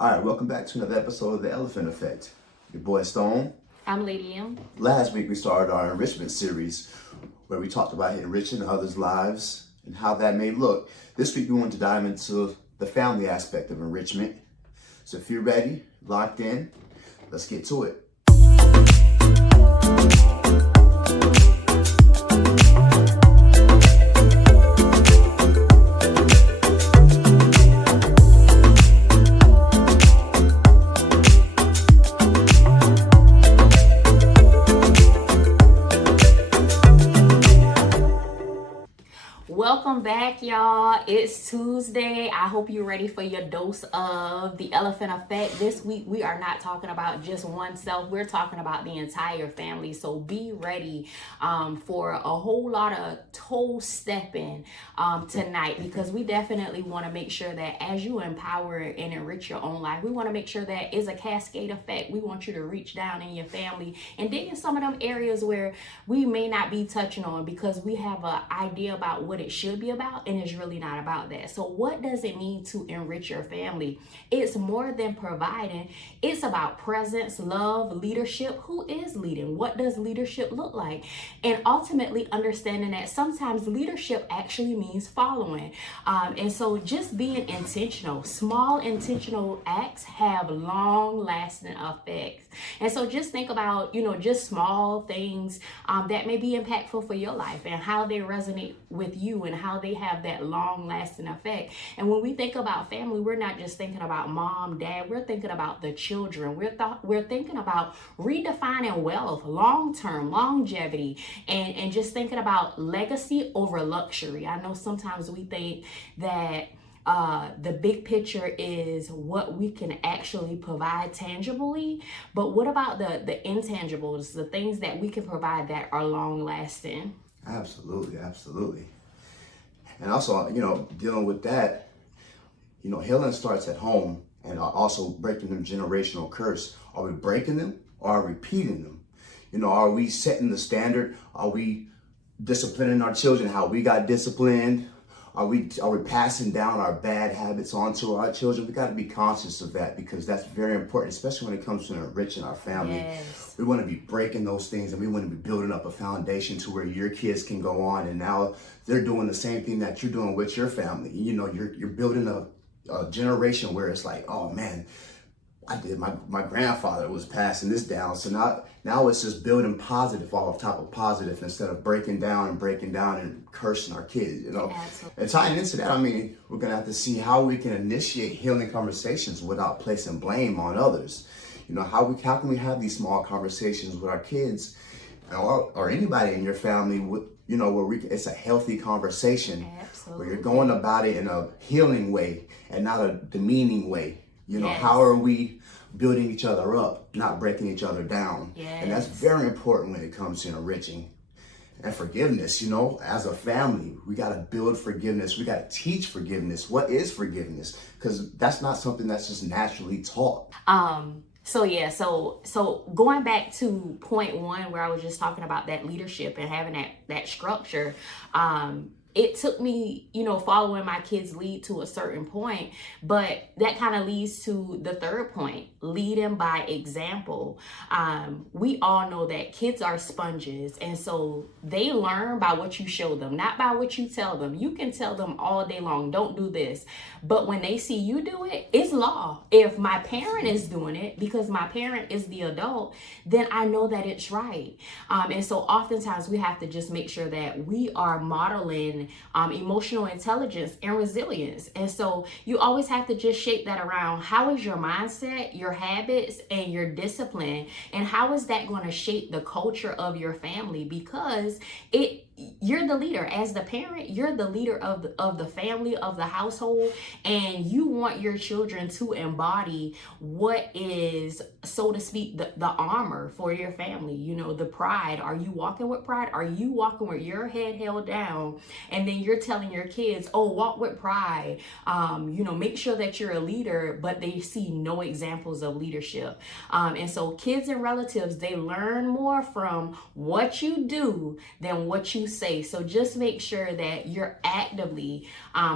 All right, welcome back to another episode of The Elephant Effect. Your boy Stone. I'm Lady M. Last week we started our enrichment series where we talked about enriching others' lives and how that may look. This week we want to dive into the family aspect of enrichment. So if you're ready, locked in, let's get to it. Welcome back, y'all. It's Tuesday. I hope you're ready for your dose of the elephant effect. This week, we are not talking about just oneself. We're talking about the entire family. So be ready for a whole lot of toe stepping tonight, because we definitely want to make sure that as you empower and enrich your own life, we want to make sure that it's a cascade effect. We want you to reach down in your family and dig in some of them areas where we may not be touching on, because we have an idea about what it should be about, and it's really not about that. So what does it mean to enrich your family? It's more than providing. It's about presence, love, leadership. Who is leading? What does leadership look like? And ultimately understanding that sometimes leadership actually means following. And so just being intentional. Small intentional acts have long lasting effects. And so just think about, just small things that may be impactful for your life and how they resonate with you and how they have that long lasting effect. And when we think about family, we're not just thinking about mom, dad, we're thinking about the children. We're thinking about redefining wealth, long-term longevity, and just thinking about legacy over luxury. I know sometimes we think that the big picture is what we can actually provide tangibly, but what about the intangibles, the things that we can provide that are long lasting? Absolutely. And also, dealing with that, healing starts at home, and also breaking them generational curse. Are we breaking them or are we repeating them? Are we setting the standard? Are we disciplining our children how we got disciplined? Are we passing down our bad habits onto our children? We got to be conscious of that, because that's very important, especially when it comes to enriching our family. Yes. We want to be breaking those things, and we want to be building up a foundation to where your kids can go on, and now they're doing the same thing that you're doing with your family. You're building a generation where it's like, oh man, my grandfather was passing this down. So now it's just building positive off top of positive, instead of breaking down and cursing our kids, Absolutely. And tying into that, we're going to have to see how we can initiate healing conversations without placing blame on others. How can we have these small conversations with our kids or anybody in your family where it's a healthy conversation. Absolutely. Where you're going about it in a healing way and not a demeaning way. Yes. How are we building each other up, not breaking each other down? Yes. And that's very important when it comes to enriching. And forgiveness, as a family, we got to build forgiveness. We got to teach forgiveness. What is forgiveness? Because that's not something that's just naturally taught. So going back to point one, where I was just talking about that leadership and having that structure, it took me, following my kids' lead to a certain point, but that kind of leads to the third point, leading by example. We all know that kids are sponges, and so they learn by what you show them, not by what you tell them. You can tell them all day long, don't do this, but when they see you do it, it's law. If my parent is doing it, because my parent is the adult, then I know that it's right. And so oftentimes we have to just make sure that we are modeling emotional intelligence and resilience. And so you always have to just shape that around how is your mindset, your habits, and your discipline, and how is that going to shape the culture of your family? Because you're the leader. As the parent, you're the leader of the family, of the household, and you want your children to embody what is, so to speak, the armor for your family. The pride. Are you walking with pride? Are you walking with your head held down? And then you're telling your kids, oh, walk with pride. Make sure that you're a leader, but they see no examples of leadership. And so kids and relatives, they learn more from what you do than what you say. So just make sure that you're actively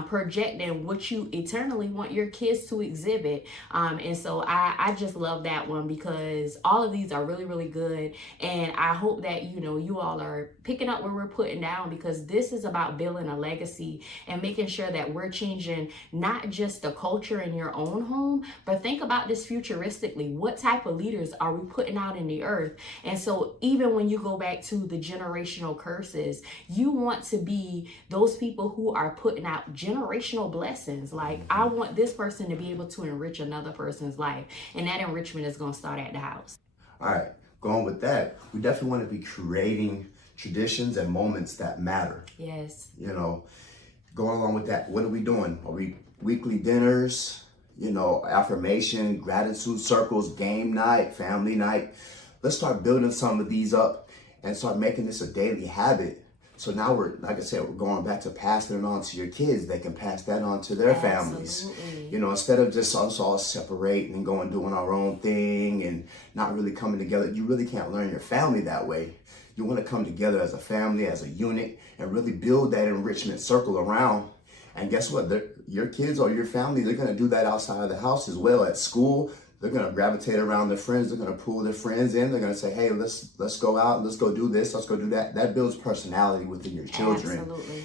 projecting what you eternally want your kids to exhibit. And so I just love that one, because all of these are really, really good. And I hope that, you all are picking up where we're putting down, because this is about building a legacy and making sure that we're changing not just the culture in your own home, but think about this futuristically. What type of leaders are we putting out in the earth? And so even when you go back to the generational curses, you want to be those people who are putting out generational blessings. Like, I want this person to be able to enrich another person's life. And that enrichment is going to start at the house. All right, going with that, we definitely want to be creating traditions and moments that matter. Yes. Going along with that, what are we doing? Are we weekly dinners, affirmation, gratitude circles, game night, family night? Let's start building some of these up and start making this a daily habit. So now we're, like I said, we're going back to passing it on to your kids. They can pass that on to their families. Instead of just us all separating and going doing our own thing and not really coming together. You really can't learn your family that way. You want to come together as a family, as a unit, and really build that enrichment circle around. And guess what? Your kids or your family, they're going to do that outside of the house as well. At school, they're going to gravitate around their friends. They're going to pull their friends in. They're going to say, hey, let's go out. Let's go do this. Let's go do that. That builds personality within your children. Absolutely.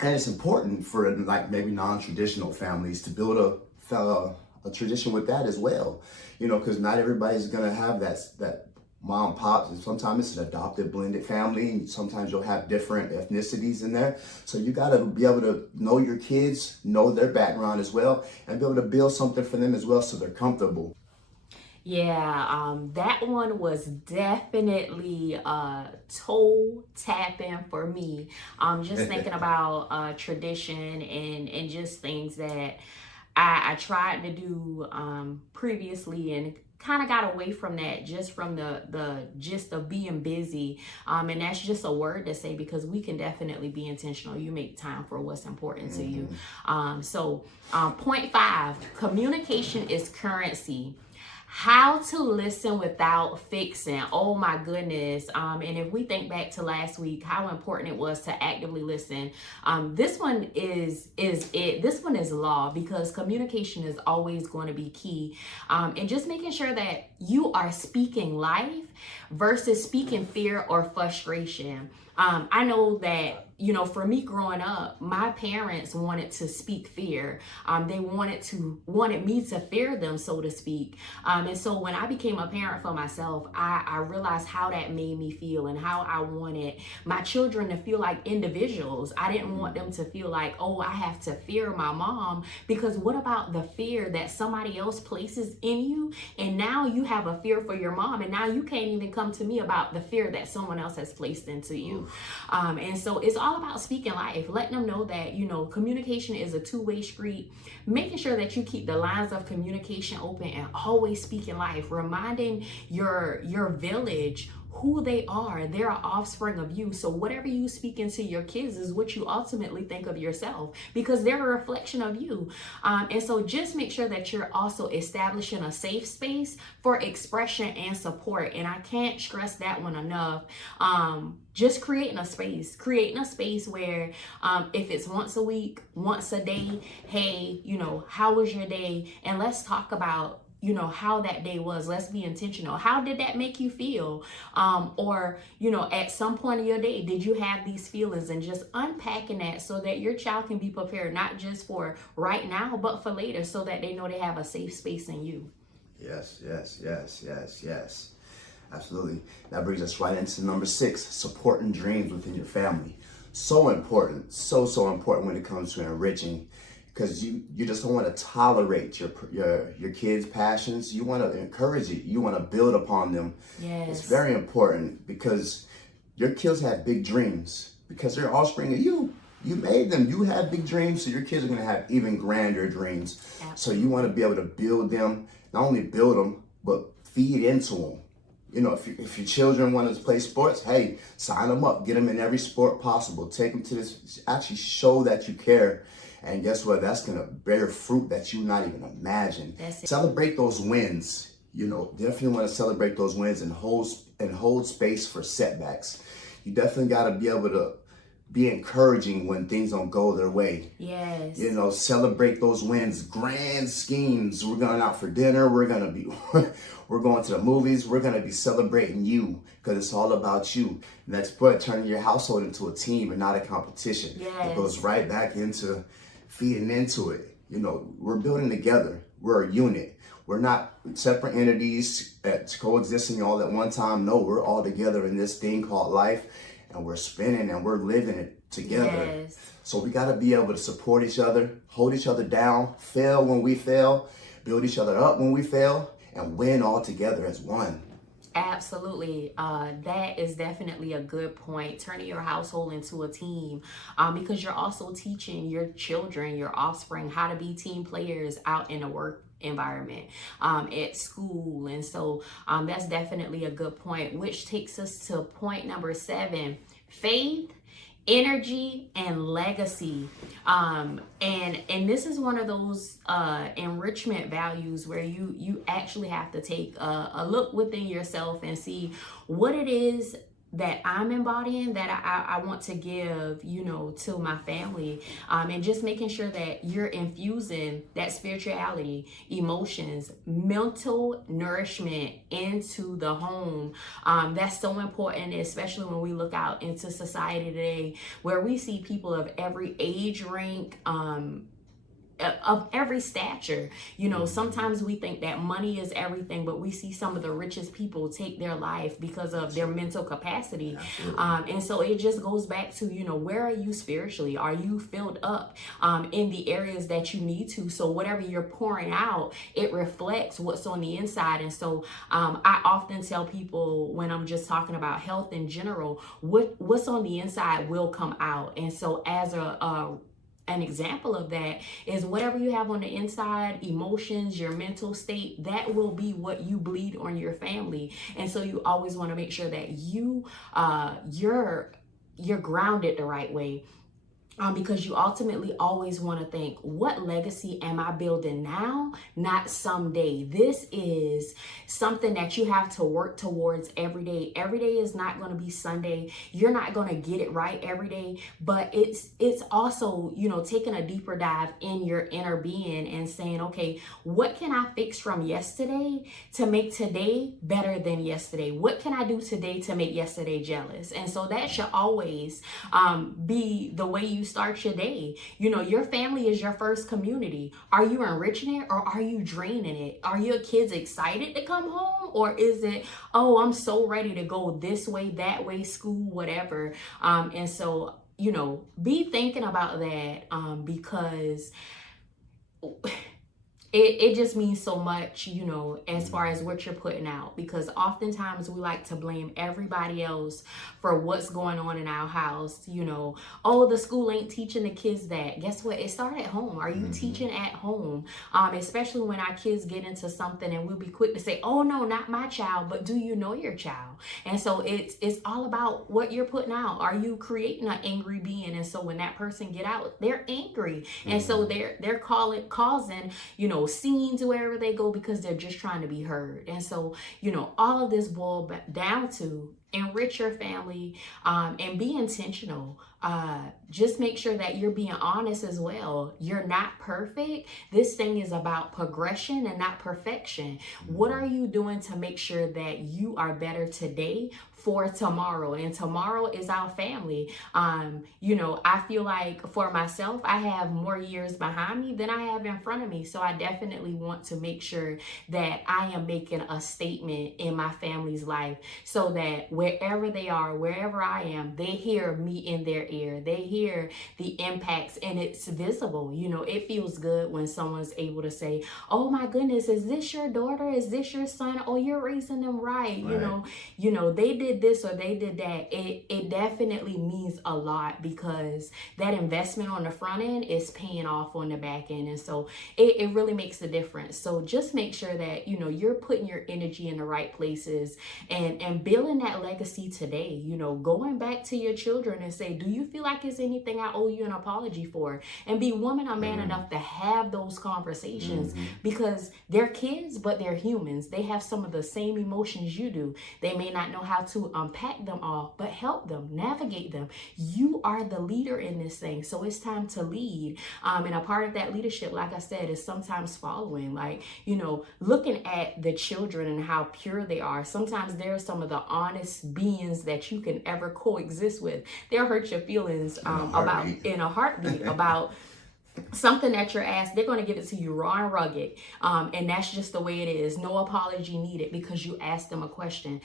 And it's important for like maybe non-traditional families to build a tradition with that as well. Because not everybody's going to have that mom, pops, and sometimes it's an adopted blended family, and sometimes you'll have different ethnicities in there. So you got to be able to know your kids, know their background as well, and be able to build something for them as well so they're comfortable. Yeah, that one was definitely toe tapping for me. Just thinking about tradition and just things that I tried to do previously, and kind of got away from that just from the gist of being busy. And that's just a word to say, because we can definitely be intentional. You make time for what's important to you. So point 5, communication is currency. How to listen without fixing. Oh my goodness. And if we think back to last week, how important it was to actively listen. This one is it. This one is law, because communication is always going to be key. And just making sure that you are speaking life versus speaking fear or frustration. I know that, for me growing up, my parents wanted to speak fear. They wanted me to fear them, so to speak. And so when I became a parent for myself, I realized how that made me feel, and how I wanted my children to feel like individuals. I didn't want them to feel like, oh, I have to fear my mom, because what about the fear that somebody else places in you? And now you have a fear for your mom, and now you can't even come to me about the fear that someone else has placed into you. And so it's all about speaking life, letting them know that, communication is a two-way street, making sure that you keep the lines of communication open and always speaking life, reminding your village who they are. They're an offspring of you. So whatever you speak into your kids is what you ultimately think of yourself, because they're a reflection of you. And so just make sure that you're also establishing a safe space for expression and support. And I can't stress that one enough. Just creating a space where if it's once a week, once a day, hey, how was your day? And let's talk about how that day was. Let's be intentional. How did that make you feel? Or, at some point of your day, did you have these feelings? And just unpacking that so that your child can be prepared, not just for right now, but for later, so that they know they have a safe space in you. Yes. Absolutely. That brings us right into number 6, supporting dreams within your family. So important, so important when it comes to enriching, because you just don't want to tolerate your kids' passions. You want to encourage it. You want to build upon them. Yes. It's very important, because your kids have big dreams, because they're offspring of you. You made them. You have big dreams, so your kids are going to have even grander dreams. Absolutely. So you want to be able to build them, not only build them, but feed into them. If your children want to play sports, hey, sign them up. Get them in every sport possible. Take them to this. Actually show that you care. And guess what? That's going to bear fruit that you not even imagine. Celebrate those wins. Definitely want to celebrate those wins and hold space for setbacks. You definitely got to be able to be encouraging when things don't go their way. Yes. You know, celebrate those wins, grand schemes. We're going out for dinner. We're going to the movies. We're going to be celebrating you because it's all about you. Next point, turning your household into a team and not a competition. Yes. It goes right back into feeding into it. You know, we're building together. We're a unit. We're not separate entities coexisting all at one time. No, we're all together in this thing called life, and we're spinning and we're living it together. Yes. So we got to be able to support each other, hold each other down, fail when we fail, build each other up when we fail, and win all together as one. Absolutely. That is definitely a good point. Turning your household into a team, because you're also teaching your children, your offspring, how to be team players out in the work environment, at school. And so that's definitely a good point, which takes us to point number 7, faith, energy, and legacy. And this is one of those enrichment values where you actually have to take a look within yourself and see what it is that I'm embodying, that I want to give, you know, to my family, and just making sure that you're infusing that spirituality, emotions, mental nourishment into the home. That's so important, especially when we look out into society today, where we see people of every age rank, of every stature. You know, sometimes we think that money is everything, but we see some of the richest people take their life because of their mental capacity. And so it just goes back to, you know, where are you spiritually? Are you filled up in the areas that you need to? So whatever you're pouring out, it reflects what's on the inside. And so I often tell people, when I'm just talking about health in general, what's on the inside will come out. And so as an example of that is whatever you have on the inside, emotions, your mental state, that will be what you bleed on your family. And so you always want to make sure that you're grounded the right way. Because you ultimately always want to think, what legacy am I building now, not someday? This is something that you have to work towards every day. Every day is not going to be Sunday. You're not going to get it right every day, but it's also, you know, taking a deeper dive in your inner being and saying, okay, what can I fix from yesterday to make today better than yesterday? What can I do today to make yesterday jealous? And so that should always be the way you start your day. You know, your family is your first community. Are you enriching it or are you draining it? Are your kids excited to come home, or is it, oh, I'm so ready to go this way, that way, school, whatever? And so, you know, be thinking about that, because it just means so much, you know, as far as what you're putting out, because oftentimes we like to blame everybody else for what's going on in our house. You know, oh, the school ain't teaching the kids that. Guess what? It started at home. Are you teaching at home? Especially when our kids get into something and we'll be quick to say, oh no, not my child, but do you know your child? And so it's all about what you're putting out. Are you creating an angry being? And so when that person get out, they're angry. And so they're causing, you know, scenes wherever they go because they're just trying to be heard. And so, you know, all of this boils down to enrich your family, and be intentional. Just make sure that you're being honest as well. You're not perfect. This thing is about progression and not perfection. What are you doing to make sure that you are better today for tomorrow? And tomorrow is our family. You know, I feel like for myself, I have more years behind me than I have in front of me. So I definitely want to make sure that I am making a statement in my family's life, so that wherever they are, wherever I am, they hear me in their ear. They hear the impacts, and it's visible. You know, it feels good when someone's able to say, oh my goodness, is this your daughter? Is this your son? Oh, you're raising them right. You know, they did this or they did that. It definitely means a lot, because that investment on the front end is paying off on the back end. And so it really makes a difference. So just make sure that, you know, you're putting your energy in the right places and building that legacy legacy today? You know, going back to your children and say, do you feel like it's anything I owe you an apology for? And be woman or man enough to have those conversations, because they're kids, but they're humans. They have some of the same emotions you do. They may not know how to unpack them all, but help them, navigate them. You are the leader in this thing, so it's time to lead. And a part of that leadership, like I said, is sometimes following, like, you know, looking at the children and how pure they are. Sometimes they're some of the honest beings that you can ever coexist with. They'll hurt your feelings in a heartbeat about something that you're asked. They're going to give it to you raw and rugged, and that's just the way it is. No apology needed because you asked them a question.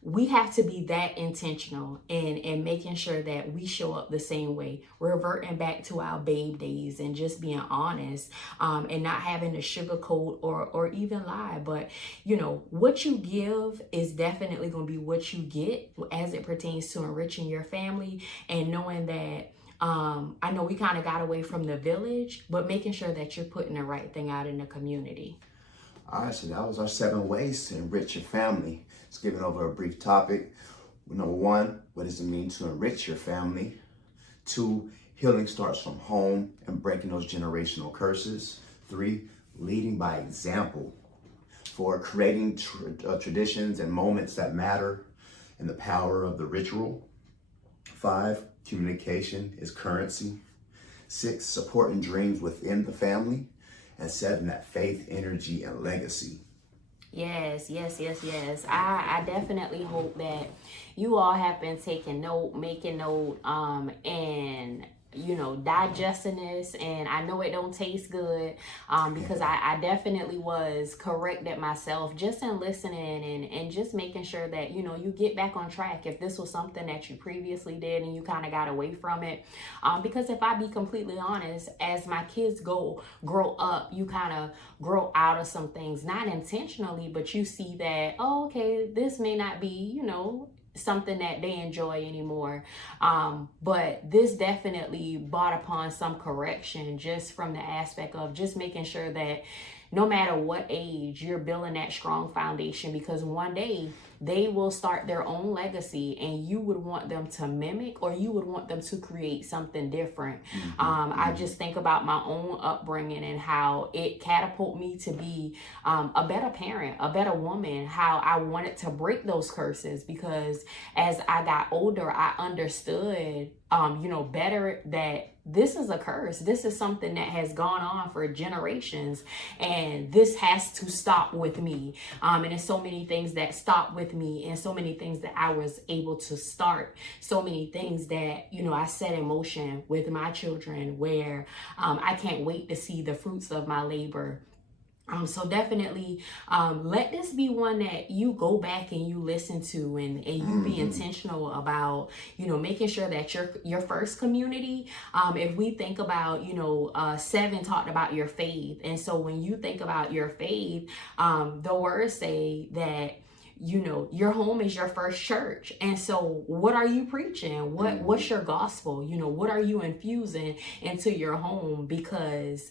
We have to be that intentional and making sure that we show up the same way, reverting back to our babe days and just being honest, and not having to sugarcoat or even lie. But, you know, what you give is definitely going to be what you get as it pertains to enriching your family, and knowing that I know we kind of got away from the village, but making sure that you're putting the right thing out in the community. All right, so that was our 7 ways to enrich your family. Just giving over a brief topic. Number 1, what does it mean to enrich your family? 2, healing starts from home and breaking those generational curses. 3, leading by example. 4, creating traditions and moments that matter and the power of the ritual. 5, communication is currency. 6, supporting dreams within the family. And 7, that faith, energy, and legacy. Yes. I definitely hope that you all have been taking note, making note, and you know, digesting this. And I know it don't taste good, because I definitely was corrected myself just in listening and just making sure that, you know, you get back on track if this was something that you previously did and you kind of got away from it. Because if I be completely honest, as my kids grow up, you kind of grow out of some things, not intentionally, but you see that, oh, okay, this may not be, you know, something that they enjoy anymore. But this definitely brought upon some correction, just from the aspect of just making sure that no matter what age, you're building that strong foundation, because one day they will start their own legacy and you would want them to mimic, or you would want them to create something different. I just think about my own upbringing and how it catapulted me to be a better parent, a better woman, how I wanted to break those curses, because as I got older, I understood, you know, better that this is a curse. This is something that has gone on for generations, and this has to stop with me. And there's so many things that stopped with me, and so many things that I was able to start, so many things that, you know, I set in motion with my children, where I can't wait to see the fruits of my labor. So definitely let this be one that you go back and you listen to, and you be intentional about, you know, making sure that your first community, if we think about, you know, 7 talked about your faith. And so when you think about your faith, the words say that, you know, your home is your first church. And so what are you preaching? What's your gospel? You know, what are you infusing into your home? Because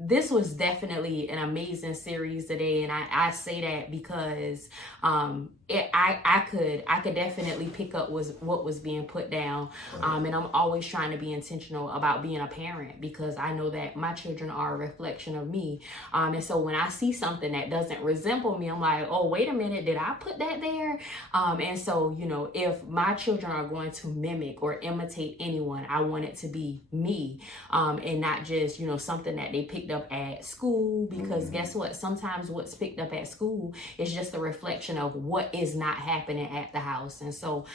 this was definitely an amazing series today, and I say that because I could definitely pick up what was being put down, and I'm always trying to be intentional about being a parent, because I know that my children are a reflection of me, and so when I see something that doesn't resemble me, I'm like, oh, wait a minute, did I put that there? And so, you know, if my children are going to mimic or imitate anyone, I want it to be me, and not just, you know, something that they picked up at school, because guess what? Sometimes what's picked up at school is just a reflection of what is not happening at the house. And so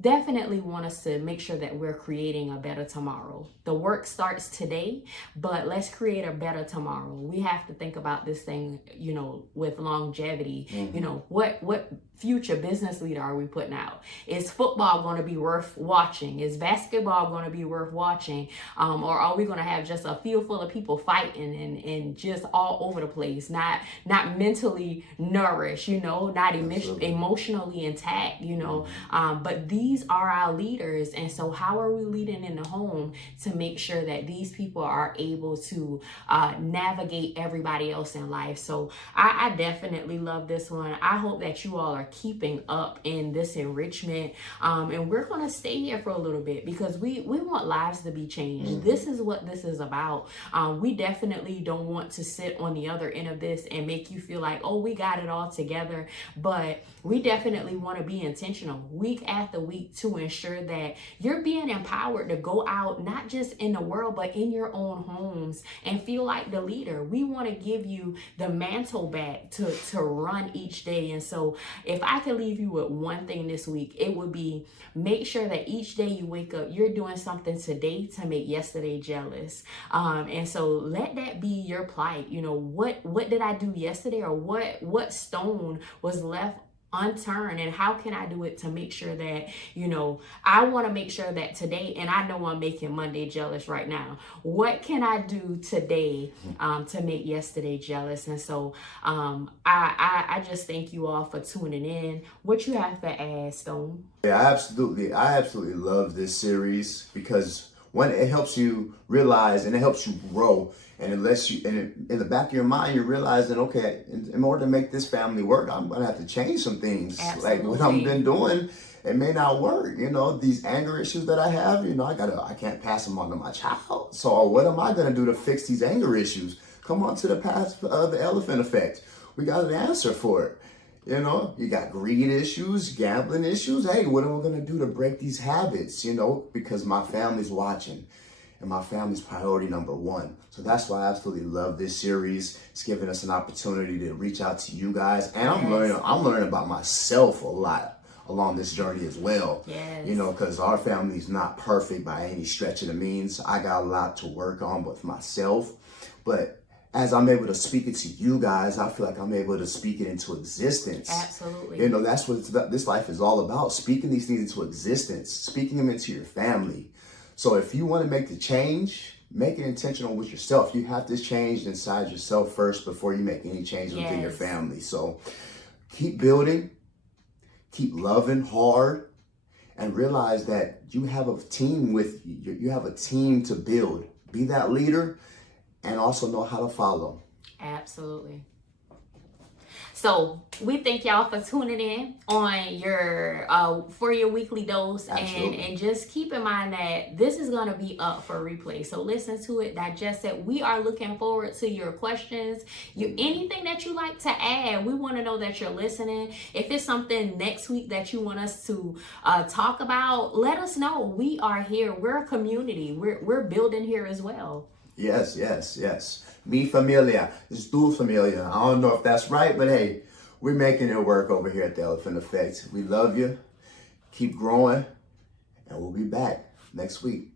definitely want us to make sure that we're creating a better tomorrow. The work starts today, but let's create a better tomorrow. We have to think about this thing, you know, with longevity. You know, what future business leader are we putting out? Is football going to be worth watching? Is basketball going to be worth watching? Or are we going to have just a field full of people fighting and just all over the place, not mentally nourished, not emotionally intact, but these are our leaders. And so how are we leading in the home to make sure that these people are able to navigate everybody else in life? So I definitely love this one. I hope that you all are keeping up in this enrichment, and we're going to stay here for a little bit because we want lives to be changed. This is what this is about. We definitely don't want to sit on the other end of this and make you feel like, oh, we got it all together, but we definitely want to be intentional week after week to ensure that you're being empowered to go out, not just in the world, but in your own homes and feel like the leader. We want to give you the mantle back to run each day. And so if I could leave you with one thing this week, it would be make sure that each day you wake up, you're doing something today to make yesterday jealous. And so let that be your plight. What did I do yesterday, or what stone was left unturned, and how can I do it to make sure that I want to make sure that today, and I know I'm making Monday jealous right now, what can I do today to make yesterday jealous? And so I just thank you all for tuning in. What you have to add, Stone? Yeah, I absolutely love this series because one, it helps you realize and it helps you grow, and it lets you, and in the back of your mind, you're realizing, okay, in order to make this family work, I'm gonna have to change some things. Absolutely. Like what I've been doing, it may not work. These anger issues that I have, I can't pass them on to my child. So what am I gonna do to fix these anger issues? Come on to the path of the elephant effect. We got an answer for it. You got greed issues, gambling issues. Hey, what am I going to do to break these habits? Because my family's watching and my family's priority number one. So that's why I absolutely love this series. It's giving us an opportunity to reach out to you guys. And I'm learning about myself a lot along this journey as well. Yes. Because our family's not perfect by any stretch of the means. I got a lot to work on with myself. But as I'm able to speak it to you guys, I feel like I'm able to speak it into existence. Absolutely. That's what this life is all about, speaking these things into existence, speaking them into your family. So if you want to make the change, make it intentional with yourself. You have this change inside yourself first before you make any change within your family. So keep building, keep loving hard, and realize that you have a team with you. You have a team to build. Be that leader. And also know how to follow. Absolutely. So we thank y'all for tuning in on your for your weekly dose. And just keep in mind that this is going to be up for replay. So listen to it, digest it. We are looking forward to your questions. Anything that you like to add, we want to know that you're listening. If it's something next week that you want us to talk about, let us know. We are here. We're a community. We're building here as well. Yes. Mi familia. It's tu familia. I don't know if that's right, but hey, we're making it work over here at the Elephant Effect. We love you. Keep growing, and we'll be back next week.